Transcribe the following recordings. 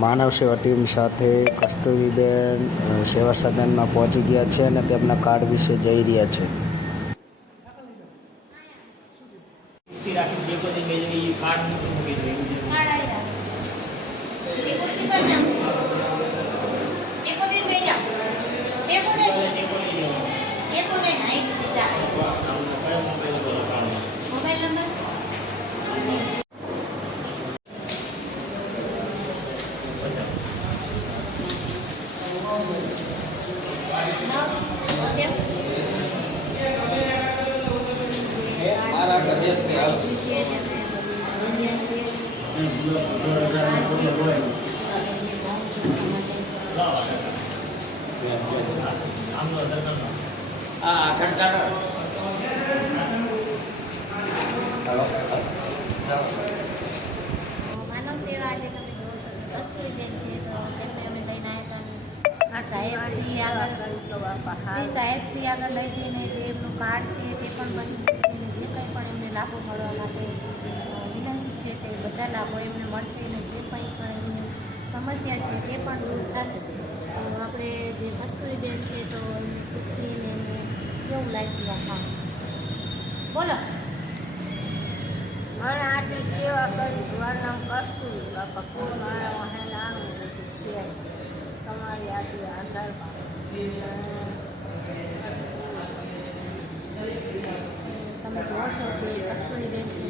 માનવ સેવા ટીમ સાથે કસ્તુરીબેન સેવા સદનમાં પહોંચી ગયા છે અને તેમના કાર્ડ વિશે જઈ રહ્યા છે. માનવ સેવા આજે તમે જોવો છો કે કસ્તુરીબેન છે તો તેમને અમે લઈને આવ્યા હતા સાહેબશ્રી આગળ લઈ જઈને જે એમનું કાર્ડ છે તે પણ બની ગયું છે અને જે કંઈ પણ એમને લાભો મળવા માટે વિનંતી છે તે બધા લાભો એમને મળશે અને જે કંઈ પણ એમની સમસ્યા છે તે પણ દૂર થશે. આપણે જે કસ્તુરીબેન છે તો એમની ખુશીને એમને કેવું લાગ્યું હા બોલો. મને આટલી સેવા કરી મારું નામ કસ્તુરી બાપા ખૂબ મારા વહેલા આવું છે તમારી આટલી આધાર તમે જુઓ છો કે કસ્તુરીબેન છે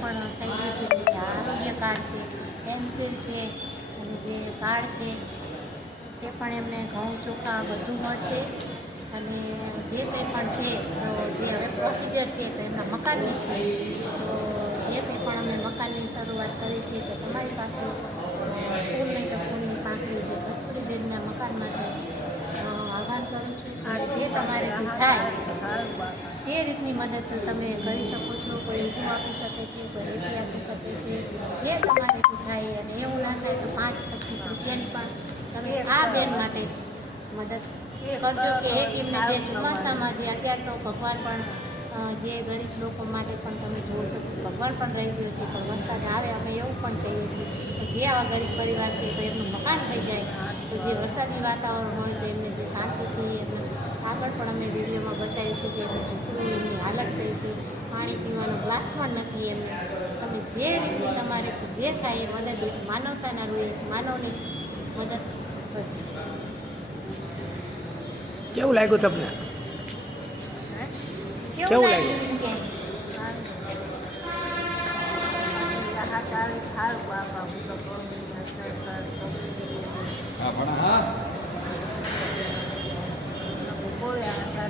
પણ થઈ ગયું છે કે આરોગ્ય કાર્ડ છે પેન્સિલ છે અને જે કાર્ડ છે તે પણ એમને ઘઉં ચોખા બધું મળશે અને જે કંઈ પણ છે તો જે હવે પ્રોસિજર છે તો એમના મકાનની છે તો જે કંઈ પણ અમે મકાનની શરૂઆત કરી છે તો તમારી પાસે ફૂલ નહીં તો ફૂલની પાંખડી જે કસ્તુરીબેનના મકાન માટે આહ્વાન કરું છું અને જે તમારેથી થાય તે રીતની મદદ તમે કરી શકો છો. કોઈ ઊભું આપી શકે છે, કોઈ રેતી આપી શકે છે, જે તમારેથી થાય અને એવું ના થાય તો 5-25 રૂપિયાની પણ તમે આ બેન માટે મદદ કરજો કે એક એમને જે ચોમાસામાં જે અત્યારે તો ભગવાન પણ જે ગરીબ લોકો માટે પણ તમે જુઓ છો ભગવાન પણ રહી ગયો છે પણ વરસાદ આવે અમે એવું પણ કહીએ છીએ કે જે આવા ગરીબ પરિવાર છે તો એમનું મકાન થઈ જાય તો જે વરસાદી વાતાવરણ હોય તો એમને જે શાંતિથી એમને આગળ પણ અમે વિડીયોમાં બતાવ્યું છે કે એમનું ઝૂંપડું એમની હાલત થઈ છે, પાણી પીવાનો ગ્લાસ પણ નથી એમને. તમે જે રીતની તમારે જે થાય એ મદદ માનવતાના રૂએ માનવની મદદ કરજો. કેવું લાગ્યું તમને? કેવું લાગ્યું? સારું બાપા હું તો સરકાર બોલ્યા હતા